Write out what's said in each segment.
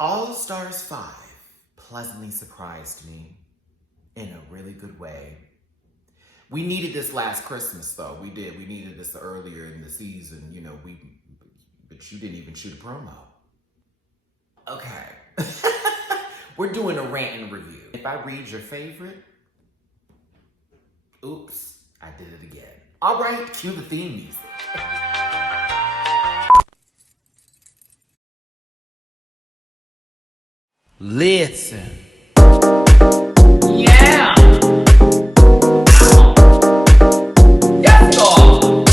All Stars 5 pleasantly surprised me in a really good way. We needed this last Christmas, though. We did. We needed this earlier in the season. You know, but you didn't even shoot a promo. Okay. We're doing a rant and review. If I read your favorite, oops, I did it again. All right, cue the theme music. Listen. Yeah. Yes, dog.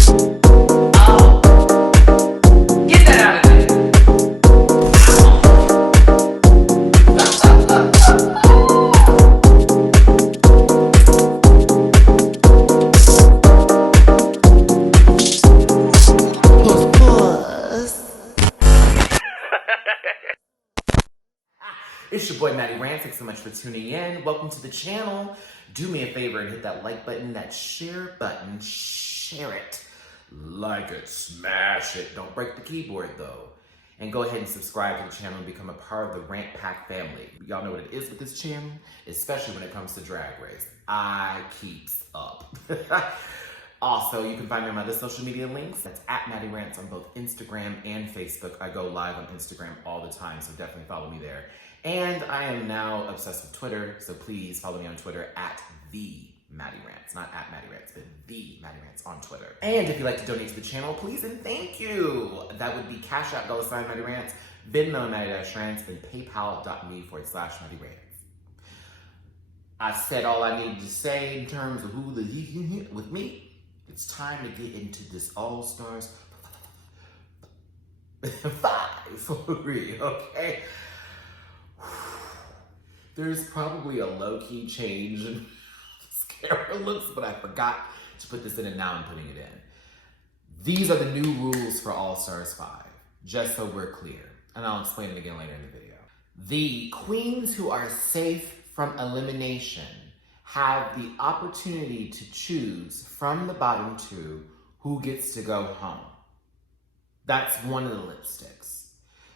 Get that out of there. It's your boy Matty Rants. Thanks so much for tuning in. Welcome to the channel. Do me a favor and hit that like button, that share button. Share it. Like it. Smash it. Don't break the keyboard though. And go ahead and subscribe to the channel and become a part of the Rant Pack family. Y'all know what it is with this channel, especially when it comes to Drag Race. I keeps up. Also, you can find me on my other social media links. That's at MattyRants on both Instagram and Facebook. I go live on Instagram all the time, so definitely follow me there. And I am now obsessed with Twitter, so please follow me on Twitter at the MattyRants. Not at MattyRants, but the MattyRants on Twitter. And if you'd like to donate to the channel, please and thank you. That would be Cash App $MattyRants, Venmo MattyRants, and PayPal.me/MattyRants. I said all I needed to say in terms of who the with me. It's time to get into this All Stars 5 for real, okay? There's probably a low-key change in camera looks, but I forgot to put this in and now I'm putting it in. These are the new rules for All Stars 5, just so we're clear. And I'll explain it again later in the video. The queens who are safe from elimination have the opportunity to choose from the bottom two who gets to go home. That's one of the lipsticks.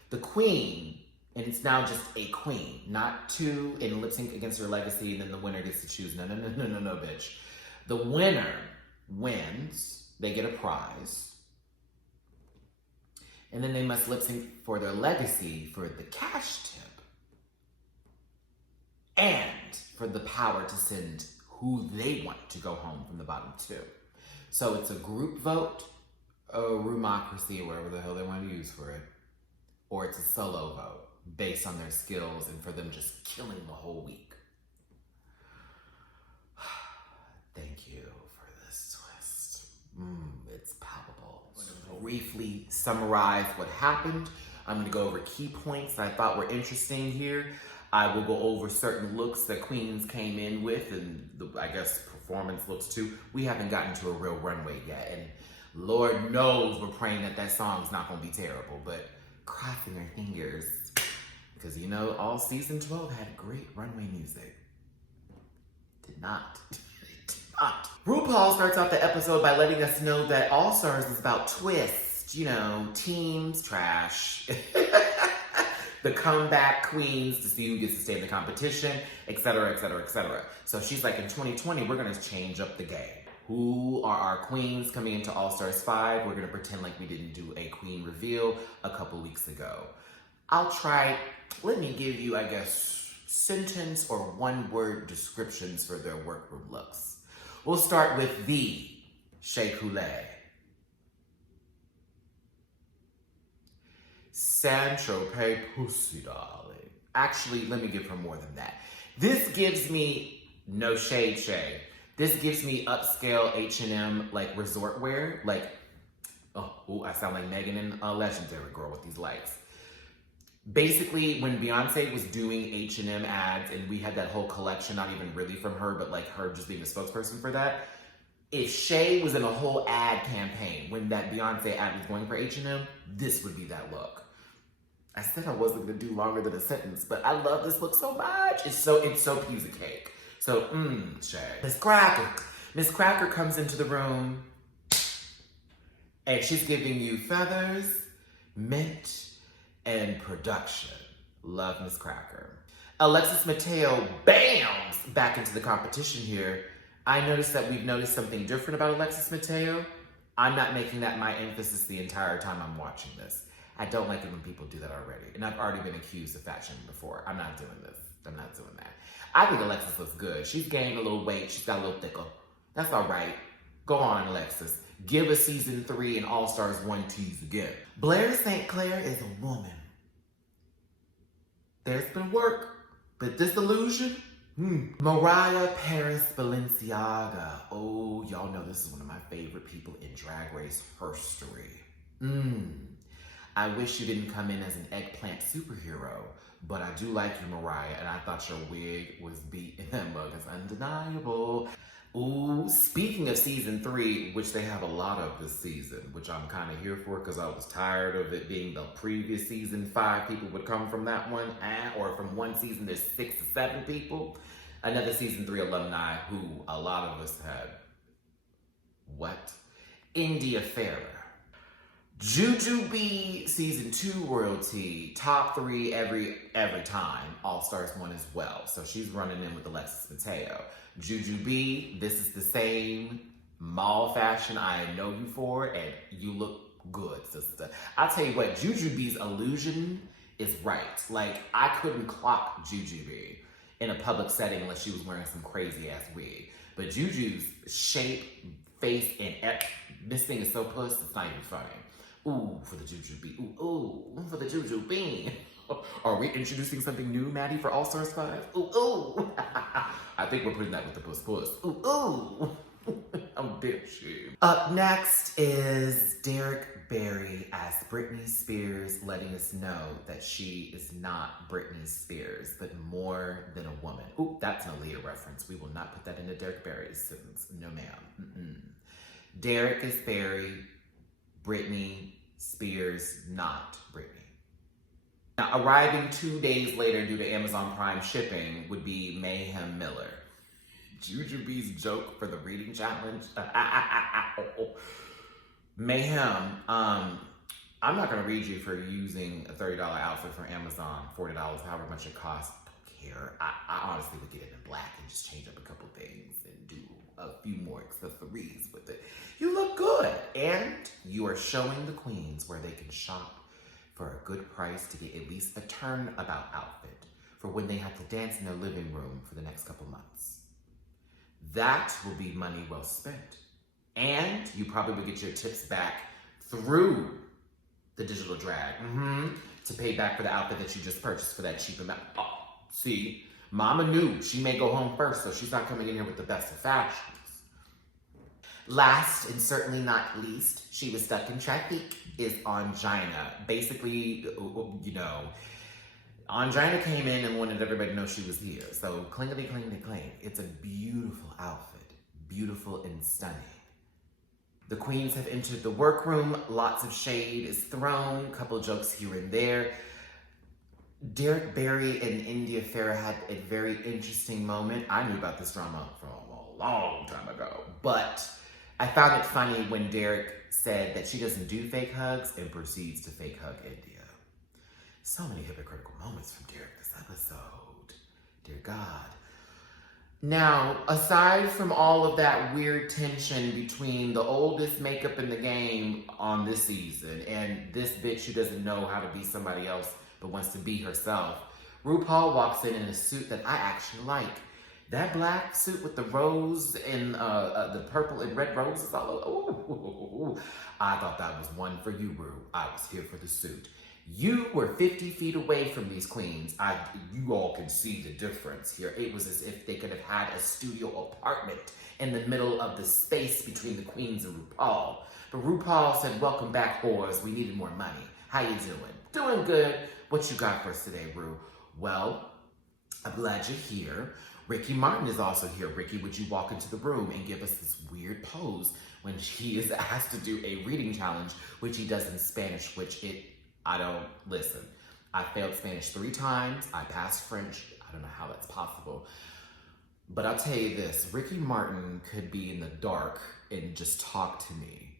The queen, and it's now just a queen, not two in lip sync against her legacy, and then the winner gets to choose. No, bitch. The winner wins, they get a prize, and then they must lip sync for their legacy for the cash tip, and for the power to send who they want to go home from the bottom two. So it's a group vote, a roomocracy, whatever the hell they want to use for it, or it's a solo vote based on their skills and for them just killing the whole week. Thank you for this twist. It's palpable. I'm going to briefly summarize what happened. I'm going to go over key points that I thought were interesting here. I will go over certain looks that queens came in with and I guess performance looks too. We haven't gotten to a real runway yet, and Lord knows we're praying that that song's not going to be terrible, but crossing our fingers. Because you know, all season 12 had great runway music. Did not. Did not. Rupaul starts off the episode by letting us know that All Stars is about twists. You know, teams, trash. The comeback queens to see who gets to stay in the competition, etc., etc., etc. So she's like, in 2020, we're going to change up the game. Who are our queens coming into All Stars 5? We're going to pretend like we didn't do a queen reveal a couple weeks ago. I'll try, let me give you, I guess, sentence or one-word descriptions for their workroom looks. We'll start with the Shea Coulee. Saint-Tropez pussy, darling. Actually, let me give her more than that. This gives me, no shade, Shay. This gives me upscale H&M, like, resort wear. Like, oh, I sound like Megan in Legendary Girl with these lights. Basically, when Beyonce was doing H&M ads, and we had that whole collection, not even really from her, but like her just being a spokesperson for that, if Shay was in a whole ad campaign when that Beyonce ad was going for H&M, this would be that look. I said I wasn't gonna do longer than a sentence, but I love this look so much. It's so piece of cake. So, Shay. Miss Cracker comes into the room and she's giving you feathers, mint, and production. Love Miss Cracker. Alexis Mateo bams back into the competition here. I noticed that we've noticed something different about Alexis Mateo. I'm not making that my emphasis the entire time I'm watching this. I don't like it when people do that already. And I've already been accused of fat shaming before. I'm not doing this. I'm not doing that. I think Alexis looks good. She's gained a little weight. She's got a little thicker. That's all right. Go on, Alexis. Give us season 3 and All Stars 1 tease again. Blair St. Clair is a woman. There's been work, but disillusion? Mariah Paris Balenciaga. Oh, y'all know this is one of my favorite people in Drag Race history. I wish you didn't come in as an eggplant superhero, but I do like you, Mariah, and I thought your wig was beat. That mug is undeniable. Ooh, speaking of season 3, which they have a lot of this season, which I'm kind of here for because I was tired of it being the previous season 5 people would come from that one, or from one season there's 6 to 7 people. Another season 3 alumni who a lot of us had. What? India Farah. Jujubee season 2 royalty, top 3 every time, All Stars 1 as well. So she's running in with Alexis Mateo. Jujubee, this is the same mall fashion I know you for, and you look good, sister. I'll tell you what, Jujubee's illusion is right. Like, I couldn't clock Jujubee in a public setting unless she was wearing some crazy ass wig. But Juju's shape, face, and this thing is so puss, it's not even funny. Ooh, for the Jujubee. Ooh, for the Jujubee. Are we introducing something new, Matty, for All Stars 5? Ooh. I think we're putting that with the puss. Ooh. I'm bitchy. Up next is Derek Barry as Britney Spears, letting us know that she is not Britney Spears, but more than a woman. Ooh, that's an Aaliyah reference. We will not put that into Derek Barry's sentence. No, ma'am. Derek is Barry, Britney Spears, not Britney. Now, arriving 2 days later due to Amazon Prime shipping would be Mayhem Miller. Jujubee's joke for the reading challenge. Mayhem, I'm not gonna read you for using a $30 outfit from Amazon, $40, however much it costs. I don't care. I honestly would get it in black and just change up a couple things and do a few more accessories with it. You look good, and you are showing the queens where they can shop for a good price to get at least a turnabout outfit for when they have to dance in their living room for the next couple months. That will be money well spent. And you probably will get your tips back through the digital drag to pay back for the outfit that you just purchased for that cheap amount. Oh, see, Mama knew she may go home first, so she's not coming in here with the best of fashions. Last and certainly not least, she was stuck in traffic, is Angina. Basically, you know, Angina came in and wanted everybody to know she was here. So clingity, clingity, cling. It's a beautiful outfit. Beautiful and stunning. The queens have entered the workroom. Lots of shade is thrown. Couple jokes here and there. Derek Barry and India Farah had a very interesting moment. I knew about this drama from a long time ago. But I found it funny when Derek said that she doesn't do fake hugs and proceeds to fake hug India. So many hypocritical moments from Derek this episode. Dear God. Now, aside from all of that weird tension between the oldest makeup in the game on this season and this bitch who doesn't know how to be somebody else but wants to be herself, Rupaul walks in a suit that I actually like. That black suit with the rose and the purple and red roses all over. Ooh. I thought that was one for you, Ru. I was here for the suit. You were 50 feet away from these queens. You all can see the difference here. It was as if they could have had a studio apartment in the middle of the space between the queens and RuPaul. But RuPaul said, welcome back, whores. We needed more money. How you doing? Doing good. What you got for us today, Ru? Well, I'm glad you're here. Ricky Martin is also here. Ricky, would you walk into the room and give us this weird pose when he is asked to do a reading challenge, which he does in Spanish, I don't listen. I failed Spanish 3 times. I passed French. I don't know how that's possible. But I'll tell you this, Ricky Martin could be in the dark and just talk to me.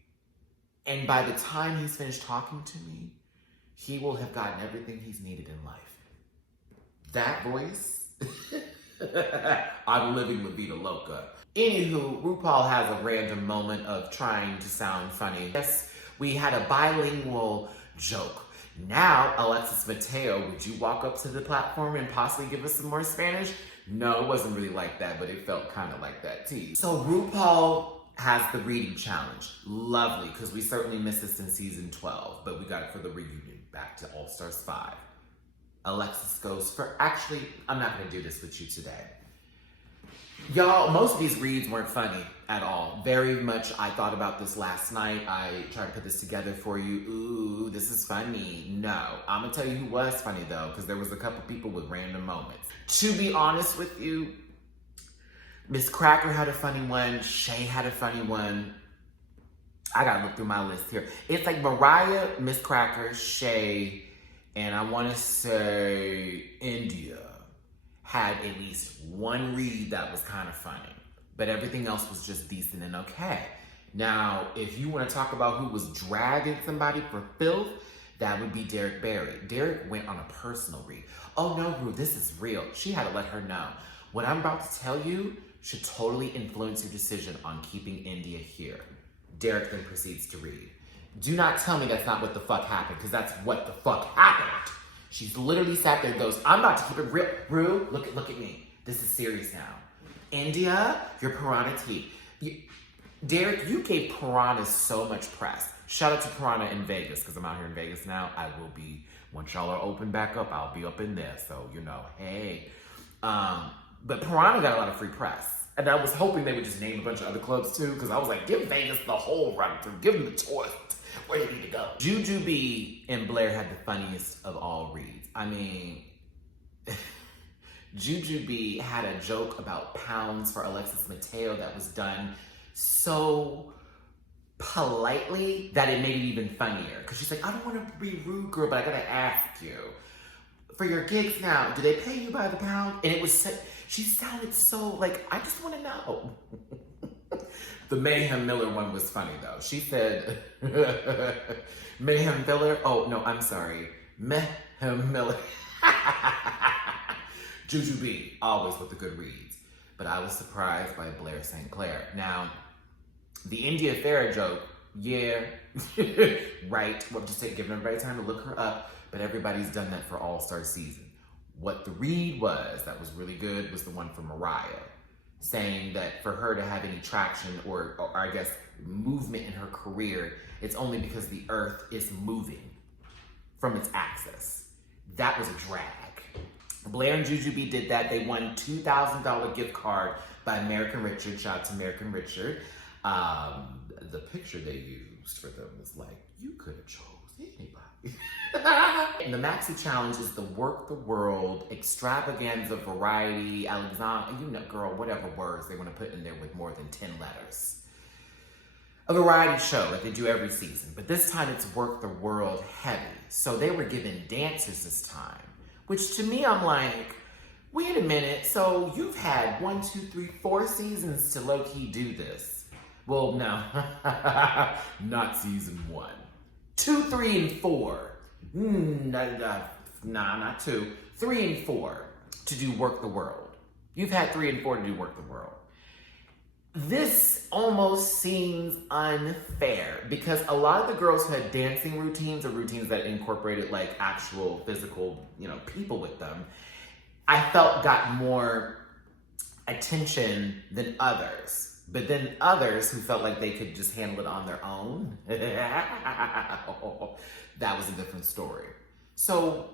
And by the time he's finished talking to me, he will have gotten everything he's needed in life. That voice? I'm living La Vida Loca. Anywho, Rupaul has a random moment of trying to sound funny. Yes, we had a bilingual joke. Now, Alexis Mateo, would you walk up to the platform and possibly give us some more Spanish? No, it wasn't really like that, but it felt kind of like that too. So Rupaul has the reading challenge. Lovely, because we certainly missed this in season 12, but we got it for the reunion, back to All Stars 5. Alexis goes for, actually, I'm not gonna do this with you today. Y'all, most of these reads weren't funny at all. Very much, I thought about this last night. I tried to put this together for you. Ooh, this is funny. No, I'm gonna tell you who was funny though, because there was a couple people with random moments. To be honest with you, Miss Cracker had a funny one. Shay had a funny one. I gotta look through my list here. It's like Mariah, Miss Cracker, Shay, and I wanna say India had at least one read that was kind of funny, but everything else was just decent and okay. Now, if you want to talk about who was dragging somebody for filth, that would be Derek Barry. Derek went on a personal read. Oh no, Rue, this is real. She had to let her know. What I'm about to tell you should totally influence your decision on keeping India here. Derek then proceeds to read. Do not tell me that's not what the fuck happened, because that's what the fuck happened. She's literally sat there and goes, I'm about to keep it real. Rue, look at me. This is serious now. India, your piranha teeth. Derek, you gave piranha so much press. Shout out to Piranha in Vegas, because I'm out here in Vegas now. I will be, once y'all are open back up, I'll be up in there. So, you know, hey. But Piranha got a lot of free press. And I was hoping they would just name a bunch of other clubs too, because I was like, give Vegas the whole run through. Give them the tour. Where you need to go. Jujubee and Blair had the funniest of all reads. I mean, Jujubee had a joke about pounds for Alexis Mateo that was done so politely that it made it even funnier. Because she's like, I don't want to be rude, girl, but I gotta ask you. For your gigs now, do they pay you by the pound? And it was so, she sounded so like, I just want to know. The Mayhem Miller one was funny though. She said, Mayhem Miller? Oh, no, I'm sorry. Mayhem Miller. Jujubee, always with the good reads. But I was surprised by Blair St. Clair. Now, the India Farah joke, yeah, right. Well, just giving everybody time to look her up, but everybody's done that for All-Star season. What the read was that was really good was the one from Mariah, saying that for her to have any traction or I guess movement in her career, it's only because the earth is moving from its axis. That was a drag. Blair and Jujubee did that. They won $2,000 gift card by American Richard. Shout out to American Richard. The picture they used for them was like, you could have chose anybody. And the Maxi Challenge is the Work the World extravaganza variety, Alexander, you know, girl, whatever words they want to put in there with more than 10 letters. A variety show like they do every season, but this time it's Work the World heavy. So they were given dancers this time, which to me, I'm like, wait a minute. So you've had 4 seasons to low-key do this. Well, no, not season 1. 2, 3, and 4. Nah, not 2. 3 and 4 to do Work the World. You've had 3 and 4 to do Work the World. This almost seems unfair because a lot of the girls who had dancing routines or routines that incorporated like actual physical, people with them, I felt got more attention than others. But then others who felt like they could just handle it on their own, that was a different story. So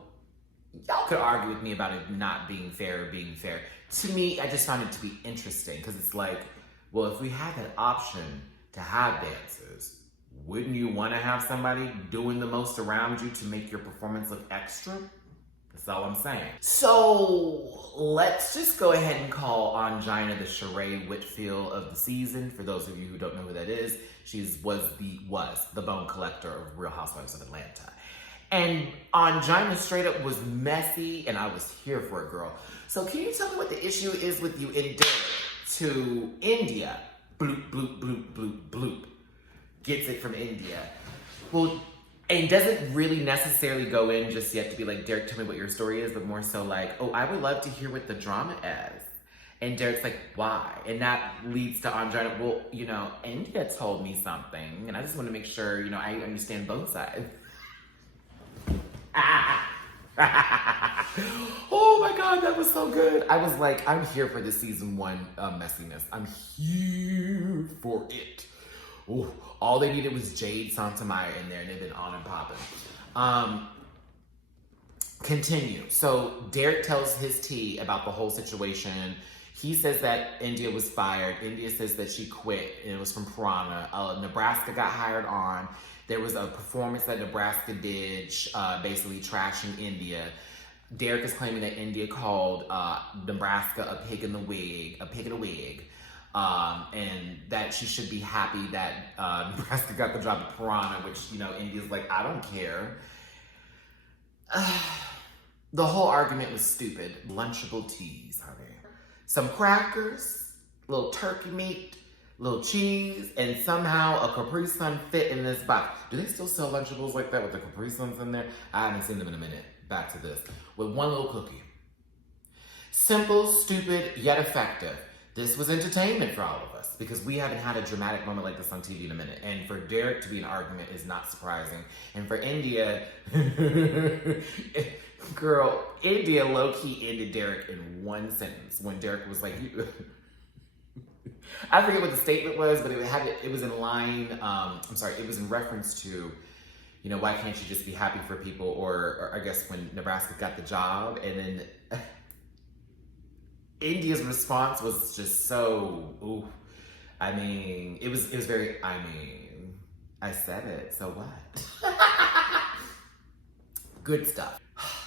y'all could argue with me about it not being fair or being fair. To me, I just found it to be interesting because it's like, well, if we had that option to have dancers, wouldn't you want to have somebody doing the most around you to make your performance look extra? That's all I'm saying. So let's just go ahead and call Angina the Sheree Whitfield of the season. For those of you who don't know who that is, she was the bone collector of Real Housewives of Atlanta. And Angina straight up was messy, and I was here for it, girl. So can you tell me what the issue is with you in to India? Bloop, bloop, bloop, bloop, bloop. Gets it from India. Well, And doesn't really necessarily go in just yet to be like, Derek, tell me what your story is, but more so like, oh, I would love to hear what the drama is. And Derek's like, why? And that leads to Andrea, well, you know, India told me something, and I just want to make sure, you know, I understand both sides. Oh my God, that was so good. I was like, I'm here for the season 1 messiness. I'm here for it. Ooh, all they needed was Jade Santamaria in there, and they've been on and popping. Continue. So Derek tells his tea about the whole situation. He says that India was fired. India says that she quit, and it was from Piranha. Nebraska got hired on. There was a performance that Nebraska did, basically trashing India. Derek is claiming that India called Nebraska a pig in a wig, and that she should be happy that Nebraska got the job at Piranha, which, you know, India's like, I don't care. The whole argument was stupid. Lunchable teas, honey. Some crackers, little turkey meat, little cheese, and somehow a Capri Sun fit in this box. Do they still sell Lunchables like that with the Capri Suns in there? I haven't seen them in a minute. Back to this. With one little cookie. Simple, stupid, yet effective. This was entertainment for all of us because we haven't had a dramatic moment like this on TV in a minute. And for Derek to be an argument is not surprising. And for India, girl, India low-key ended Derek in one sentence when Derek was like, I forget what the statement was, but it was in line, it was in reference to, you know, why can't you just be happy for people? Or I guess when Nebraska got the job, and then India's response was just so, ooh. I mean, it was very, I said it, so what? Good stuff.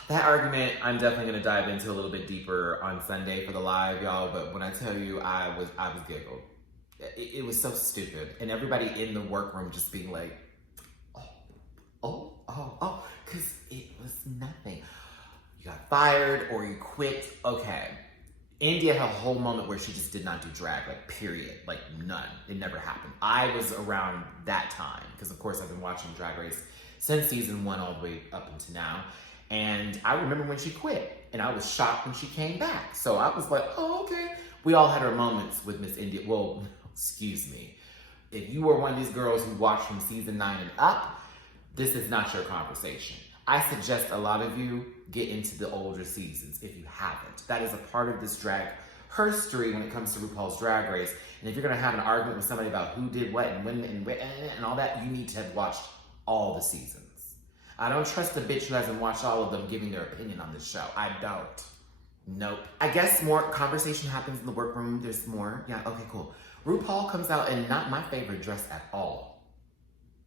That argument, I'm definitely gonna dive into a little bit deeper on Sunday for the live, y'all, but when I tell you I was giggled. It was so stupid. And everybody in the workroom just being like, because it was nothing. You got fired or you quit, okay. India had a whole moment where she just did not do drag, like period, like none. It never happened. I was around that time, because of course I've been watching Drag Race since season 1 all the way up until now. And I remember when she quit, and I was shocked when she came back. So I was like, oh, okay. We all had our moments with Miss India. Well, excuse me. If you were one of these girls who watched from season 9 and up, this is not your conversation. I suggest a lot of you get into the older seasons if you haven't. That is a part of this drag herstory when it comes to RuPaul's Drag Race. And if you're gonna have an argument with somebody about who did what and when and all that, you need to have watched all the seasons. I don't trust a bitch who hasn't watched all of them giving their opinion on this show. I don't. Nope. I guess more conversation happens in the workroom. There's more. Yeah, okay, cool. RuPaul comes out in not my favorite dress at all.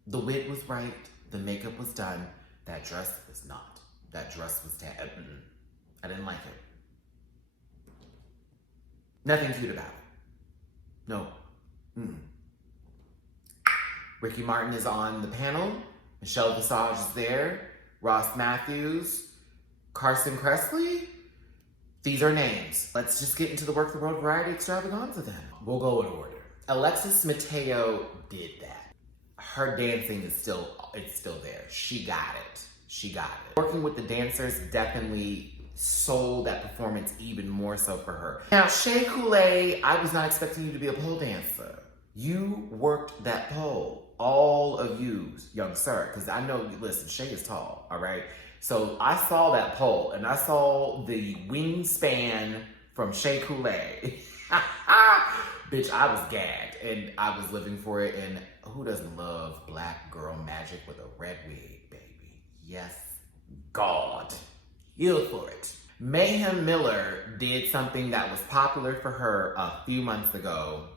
The wig was right. The makeup was done. That dress was not. That dress was I didn't like it. Nothing cute about it. No. Ricky Martin is on the panel. Michelle Visage is there. Ross Matthews. Carson Kressley. These are names. Let's just get into the Work the World Variety Extravaganza then. We'll go in order. Alexis Mateo did that. Her dancing is still there. She got it. Working with the dancers definitely sold that performance even more so for her. Now, Shea Coulee, I was not expecting you to be a pole dancer. You worked that pole. All of you, young sir, because I know, listen, Shea is tall, all right? So I saw that pole, and I saw the wingspan from Shea Coulee. Bitch, I was gagged, and I was living for it, and who doesn't love black girl magic with a red wig, baby? Yes, God. Yield for it. Mayhem Miller did something that was popular for her a few months ago,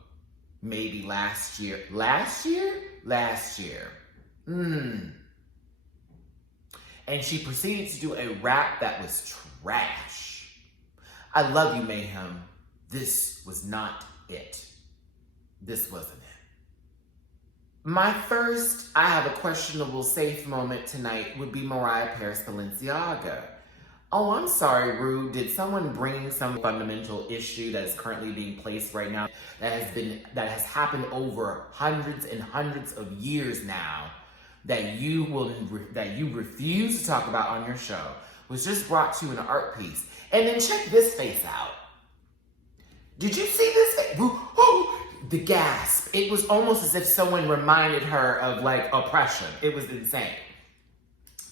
maybe last year. Last year. And she proceeded to do a rap that was trash. I love you, Mayhem. This was not it. This wasn't it. My first, I have a questionable safe moment tonight would be Mariah Paris Balenciaga. Oh, I'm sorry, Rue. Did someone bring some fundamental issue that is currently being placed right now that has happened over hundreds and hundreds of years now? that you refuse to talk about on your show was just brought to you in an art piece. And then check this face out. Did you see this face? Oh, the gasp. It was almost as if someone reminded her of like oppression. It was insane.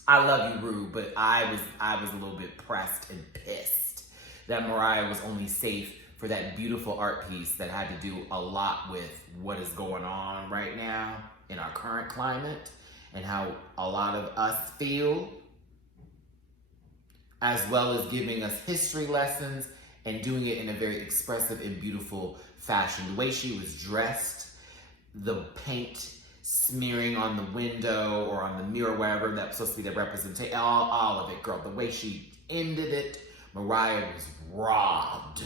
I love you, Rue, but I was a little bit pressed and pissed that Mariah was only safe for that beautiful art piece that had to do a lot with what is going on right now in our current climate and how a lot of us feel, as well as giving us history lessons and doing it in a very expressive and beautiful fashion. The way she was dressed, the paint smearing on the window or on the mirror, wherever that's supposed to be the representation, all of it, girl. The way she ended it, Mariah was robbed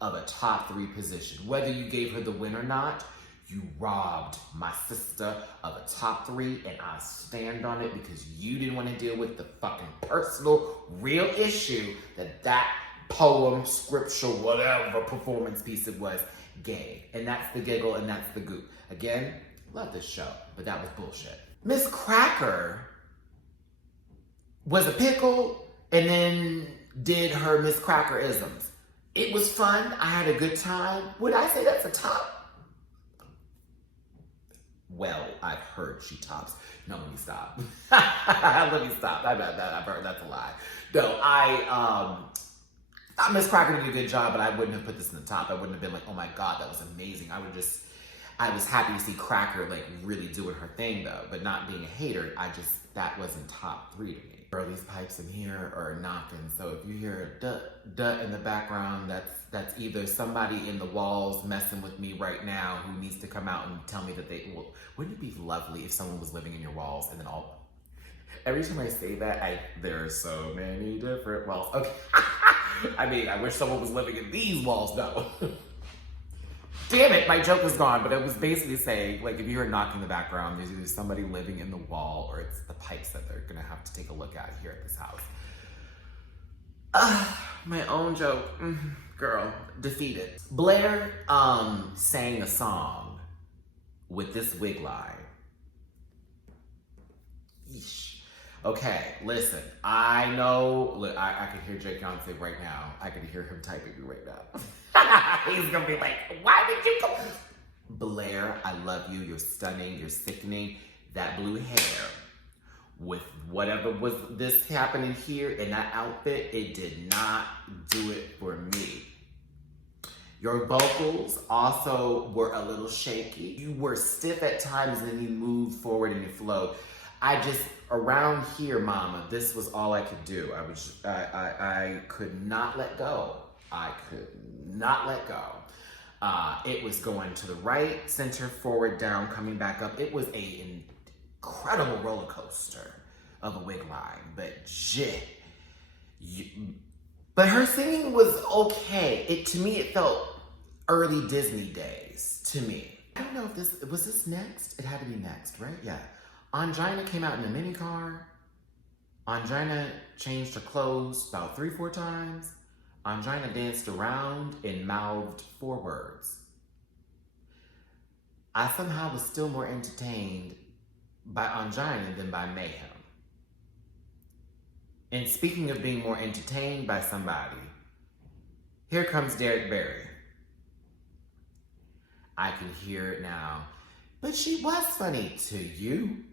of a top 3 position. Whether you gave her the win or not, you robbed my sister of a top 3, and I stand on it because you didn't want to deal with the fucking personal, real issue that poem, scripture, whatever performance piece it was, gave. And that's the giggle and that's the goop. Again, love this show, but that was bullshit. Miss Cracker was a pickle and then did her Miss Cracker-isms. It was fun. I had a good time. Would I say that's a top? Well, I've heard she tops. No, let me stop. Let me stop. I've heard that's a lie. No, I thought Miss Cracker did a good job, but I wouldn't have put this in the top. I wouldn't have been like, oh my God, that was amazing. I was happy to see Cracker like really doing her thing though, but not being a hater. That wasn't top 3 to me. Girl, these pipes in here are knocking. So if you hear a duh in the background, that's either somebody in the walls messing with me right now who needs to come out and tell me that wouldn't it be lovely if someone was living in your walls and then every time I say that, there are so many different walls. Okay. I mean, I wish someone was living in these walls though. Damn it, my joke was gone, but it was basically saying, like, if you hear a knock in the background, there's either somebody living in the wall or it's the pipes that they're gonna have to take a look at here at this house. My own joke, girl, defeated. Blair sang a song with this wig line. Yeesh. Okay, listen, I know, look, I can hear Jake Johnson right now. I can hear him typing me right now. He's gonna be like, why did you go? Blair, I love you. You're stunning. You're sickening. That blue hair with whatever was this happening here in that outfit, it did not do it for me. Your vocals also were a little shaky. You were stiff at times and then you moved forward in your flow. Around here, mama, this was all I could do. I could not let go. I could not let go. It was going to the right, center, forward, down, coming back up. It was an incredible roller coaster of a wig line, but her singing was okay. To me, it felt early Disney days to me. I don't know if was this next? It had to be next, right? Yeah. Angina came out in a mini car. Angina changed her clothes about 3-4 times. Angina danced around and mouthed 4 words. I somehow was still more entertained by Angina than by Mayhem. And speaking of being more entertained by somebody, here comes Derek Barry. I can hear it now. But she was funny to you.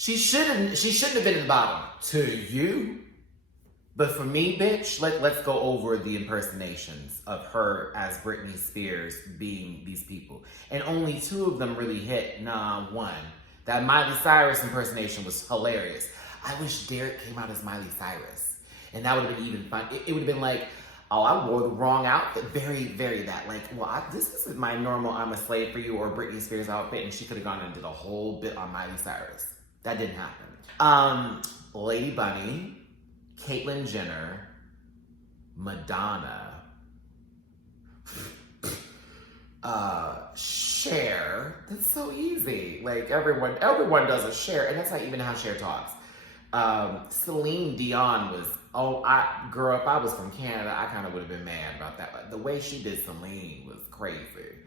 She shouldn't have been at the bottom to you. But for me, bitch, let's go over the impersonations of her as Britney Spears being these people. And only 2 of them really hit. One. That Miley Cyrus impersonation was hilarious. I wish Derek came out as Miley Cyrus. And that would have been even fun. It would have been like, oh, I wore the wrong outfit. Very, very that. Like, well, this isn't my normal I'm a slave for you or Britney Spears outfit. And she could have gone and did a whole bit on Miley Cyrus. That didn't happen. Lady Bunny, Caitlyn Jenner, Madonna, Cher. That's so easy. Like everyone does a Cher, and that's not even how Cher talks. Celine Dion was, girl, if I was from Canada, I kind of would have been mad about that. The way she did Celine was crazy.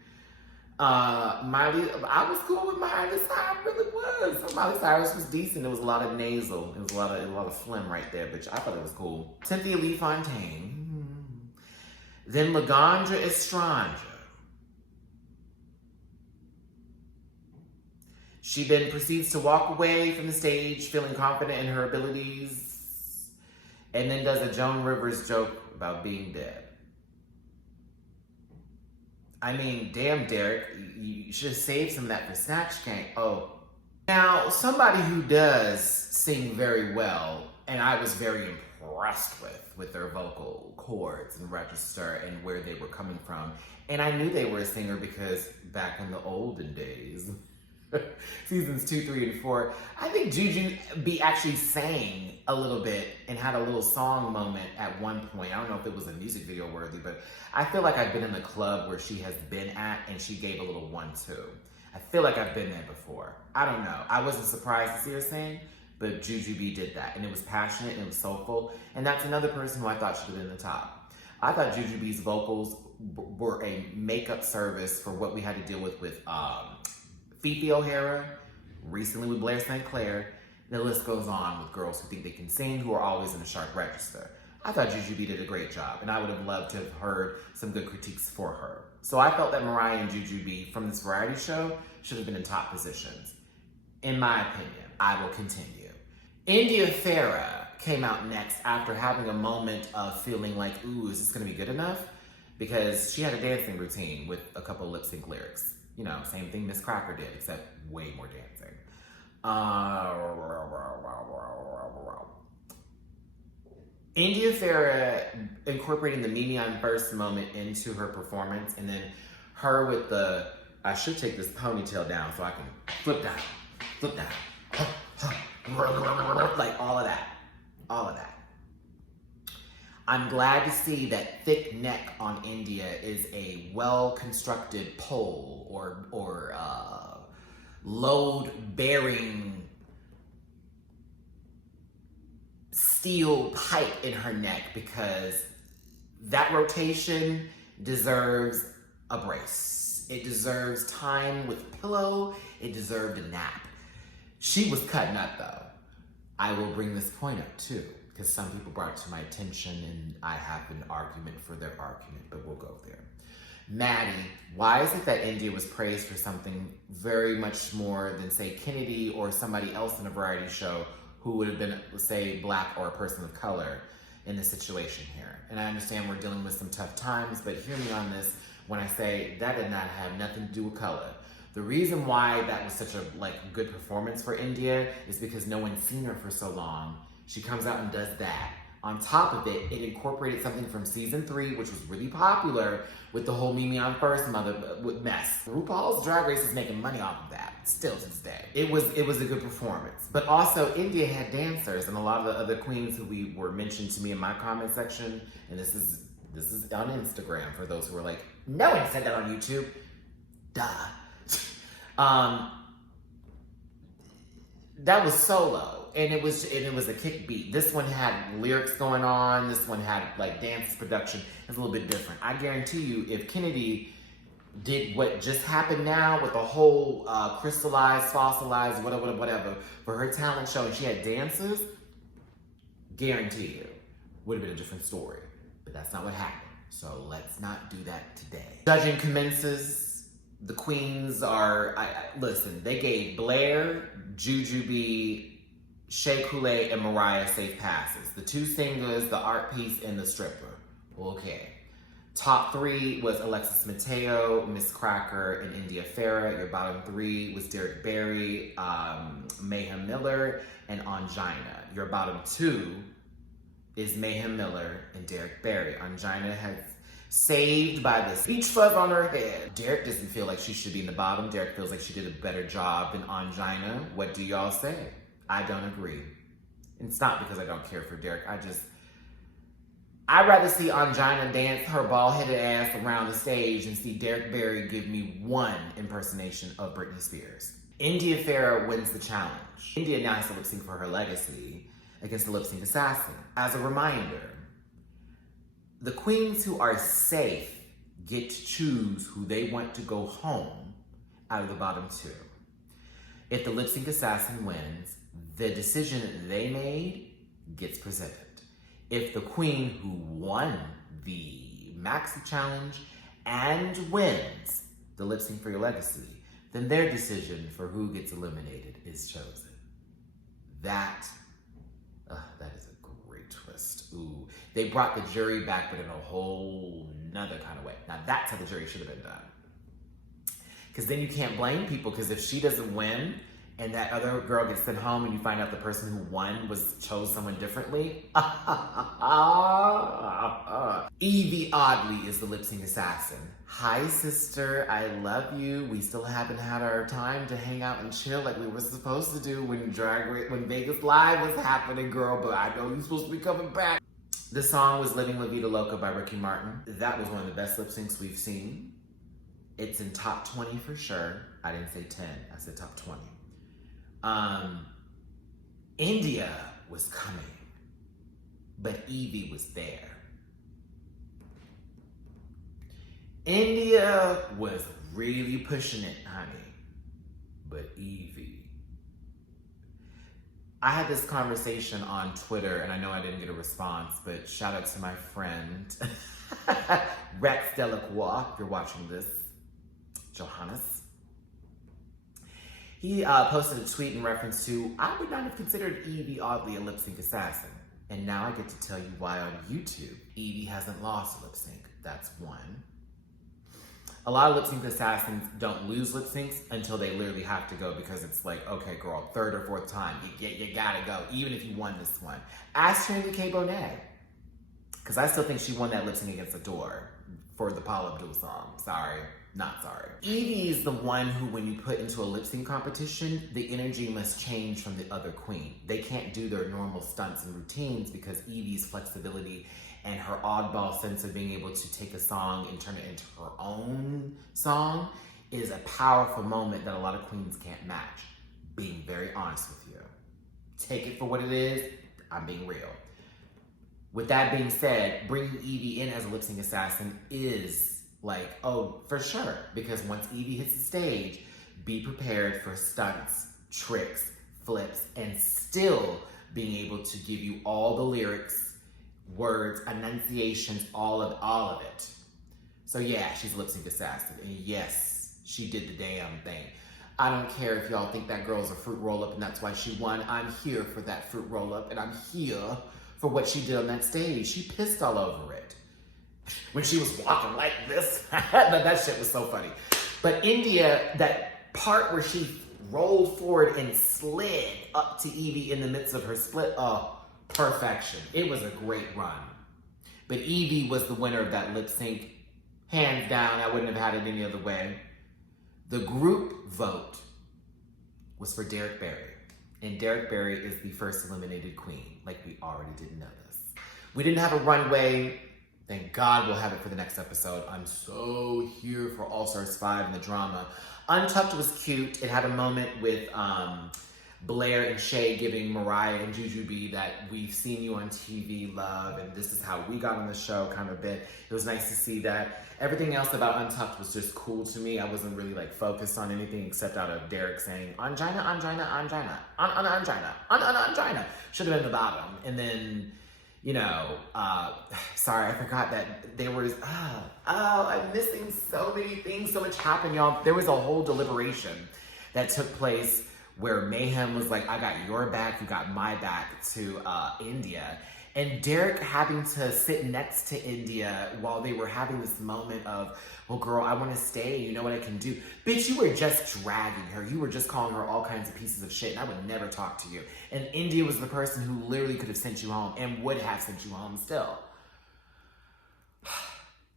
I was cool with Miley Cyrus, I really was. So Miley Cyrus was decent. It was a lot of nasal. It was a lot of phlegm right there, but I thought it was cool. Cynthia Lee Fontaine. Then Laganja Estranja. She then proceeds to walk away from the stage feeling confident in her abilities and then does a Joan Rivers joke about being dead. I mean, damn, Derek, you should have saved some of that for Snatch Game. Oh. Now, somebody who does sing very well, and I was very impressed with their vocal cords and register and where they were coming from. And I knew they were a singer because back in the olden days, seasons 2, 3, and 4, I think Juju B actually sang a little bit and had a little song moment at one point. I don't know if it was a music video worthy, but I feel like I've been in the club where she has been at and she gave a little 1-2. I feel like I've been there before. I don't know. I wasn't surprised to see her sing, but Juju B did that. And it was passionate and it was soulful. And that's another person who I thought should have been in the top. I thought Juju B's vocals were a makeup service for what we had to deal with Fifi O'Hara, recently with Blair St. Clair. The list goes on with girls who think they can sing, who are always in the sharp register. I thought Juju B did a great job, and I would have loved to have heard some good critiques for her. So I felt that Mariah and Juju B from this variety show should have been in top positions. In my opinion, I will continue. India Farah came out next after having a moment of feeling like, ooh, is this gonna be good enough? Because she had a dancing routine with a couple lip sync lyrics. You know, same thing Miss Cracker did, except way more dancing. India Farah incorporating the Mimi on First moment into her performance, and then her with the, I should take this ponytail down so I can flip down, like all of that. I'm glad to see that thick neck on India is a well-constructed pole or load-bearing steel pipe in her neck, because that rotation deserves a brace. It deserves time with pillow. It deserved a nap. She was cutting up though. I will bring this point up too, because some people brought it to my attention and I have an argument for their argument, but we'll go there. Matty, why is it that India was praised for something very much more than, say, Kennedy or somebody else in a variety show who would have been, say, Black or a person of color in this situation here? And I understand we're dealing with some tough times, but hear me on this when I say that did not have nothing to do with color. The reason why that was such a good performance for India is because no one's seen her for so long. She comes out and does that. On top of it, it incorporated something from season 3, which was really popular with the whole Mimi on First mess. RuPaul's Drag Race is making money off of that, still to this day. It was a good performance. But also, India had dancers, and a lot of the other queens who were mentioned to me in my comment section, and this is on Instagram for those who are like, no one said that on YouTube. Duh. That was solo, and it was a kick beat. This one had lyrics going on. This one had dance production. It's a little bit different. I guarantee you, if Kennedy did what just happened now with the whole crystallized, fossilized, whatever, for her talent show, and she had dancers, guarantee you, would have been a different story. But that's not what happened. So let's not do that today. Judging commences. The queens are, listen, they gave Blair, Juju B, Shea Coulee, and Mariah safe passes. The 2 singers, the art piece, and the stripper. Okay. Top 3 was Alexis Mateo, Miss Cracker, and India Farah. Your bottom 3 was Derek Barry, Mayhem Miller, and Angina. Your bottom 2 is Mayhem Miller and Derek Barry. Angina has saved by the speech fuzz on her head. Derek doesn't feel like she should be in the bottom. Derek feels like she did a better job than Angina. What do y'all say? I don't agree. It's not because I don't care for Derek. I'd rather see Angina dance her bald-headed ass around the stage and see Derek Barry give me one impersonation of Britney Spears. India Farah wins the challenge. India now has to lip sync for her legacy against the lip sync assassin. As a reminder, the queens who are safe get to choose who they want to go home out of the bottom two. If the lip sync assassin wins, the decision they made gets presented. If the queen who won the Maxi challenge and wins the lip sync for your legacy, then their decision for who gets eliminated is chosen. That is a great twist. Ooh, they brought the jury back, but in a whole nother kind of way. Now that's how the jury should have been done. Because then you can't blame people, because if she doesn't win and that other girl gets sent home and you find out the person who won chose someone differently. Evie Oddly is the lip sync assassin. Hi sister, I love you. We still haven't had our time to hang out and chill like we were supposed to do when Vegas Live was happening, girl, but I know you're supposed to be coming back. The song was Living La Vida Loca by Ricky Martin. That was one of the best lip syncs we've seen. It's in top 20 for sure. I didn't say 10, I said top 20. India was coming, but Evie was there. India was really pushing it, honey, but Evie. I had this conversation on Twitter, and I know I didn't get a response, but shout out to my friend, Rex Delacroix, if you're watching this, Johannes. He posted a tweet in reference to, I would not have considered Evie Oddly a lip sync assassin. And now I get to tell you why on YouTube. Evie hasn't lost a lip sync. That's one. A lot of lip sync assassins don't lose lip syncs until they literally have to go, because it's like, okay, girl, third or fourth time, you gotta go, even if you won this one. Ask Trinity K. Bonet, because I still think she won that lip sync against Adore for the Paula Abdul song. Sorry. Not sorry. Evie is the one who, when you put into a lip sync competition, the energy must change from the other queen. They can't do their normal stunts and routines, because Evie's flexibility and her oddball sense of being able to take a song and turn it into her own song is a powerful moment that a lot of queens can't match. Being very honest with you. Take it for what it is. I'm being real. With that being said, bringing Evie in as a lip sync assassin is like, oh, for sure. Because once Evie hits the stage, be prepared for stunts, tricks, flips, and still being able to give you all the lyrics, words, enunciations, all of it. So yeah, she's a lip sync assassin. And yes, she did the damn thing. I don't care if y'all think that girl's a fruit roll-up and that's why she won. I'm here for that fruit roll-up, and I'm here for what she did on that stage. She pissed all over it. When she was walking like this. That shit was so funny. But India, that part where she rolled forward and slid up to Evie in the midst of her split, oh, perfection. It was a great run. But Evie was the winner of that lip sync. Hands down, I wouldn't have had it any other way. The group vote was for Derek Barry. And Derek Barry is the first eliminated queen. Like, we already didn't know this. We didn't have a runway. Thank God we'll have it for the next episode. I'm so here for All Stars 5 and the drama. Untucked was cute. It had a moment with Blair and Shay giving Mariah and Jujubee that we've seen you on TV, love, and this is how we got on the show kind of bit. It was nice to see that. Everything else about Untucked was just cool to me. I wasn't really like focused on anything except out of Derek saying, angina, angina, angina, angina, angina. Should have been the bottom. And then, you know, sorry, I forgot that there was, I'm missing so many things. So much happened, y'all. There was a whole deliberation that took place where Mayhem was like, I got your back, you got my back, to India. And Derek having to sit next to India while they were having this moment of, well, girl, I want to stay. You know what I can do? Bitch, you were just dragging her. You were just calling her all kinds of pieces of shit, and I would never talk to you. And India was the person who literally could have sent you home and would have sent you home still.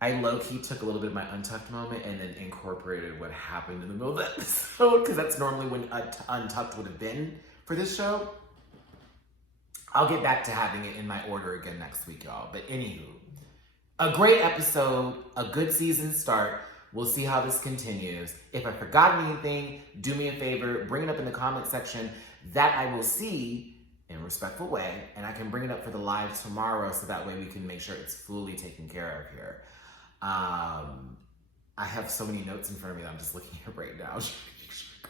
I low-key took a little bit of my Untucked moment and then incorporated what happened in the middle of the episode, because that's normally when Untucked would have been for this show. I'll get back to having it in my order again next week, y'all. But anywho, a great episode, a good season start. We'll see how this continues. If I forgot anything, do me a favor, bring it up in the comment section. That I will see in a respectful way, and I can bring it up for the live tomorrow, so that way we can make sure it's fully taken care of here. I have so many notes in front of me that I'm just looking at right now.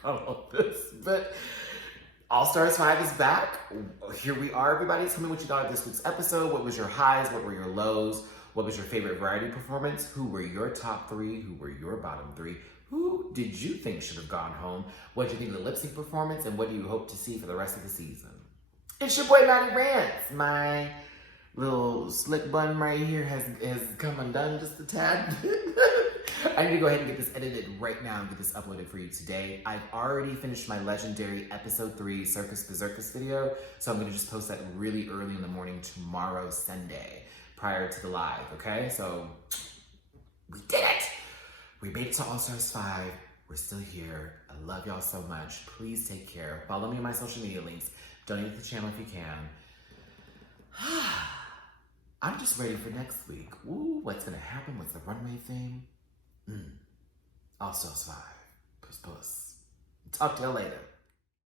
about all this. But All Stars 5 is back. Here we are, everybody. Tell me what you thought of this week's episode. What was your highs? What were your lows? What was your favorite variety performance? Who were your top 3? Who were your bottom 3? Who did you think should have gone home? What did you think of the lip sync performance? And what do you hope to see for the rest of the season? It's your boy, Matty Rants. My little slick bun right here has come undone just a tad. I need to go ahead and get this edited right now and get this uploaded for you today. I've already finished my legendary episode 3 Circus Berserkus video, so I'm going to just post that really early in the morning tomorrow, Sunday, prior to the live, okay? So, we did it! We made it to All Stars 5. We're still here. I love y'all so much. Please take care. Follow me on my social media links. Donate to the channel if you can. I'm just ready for next week. Ooh, what's going to happen? What's the runway thing? All Stars 5. Puss, puss. Talk to you later.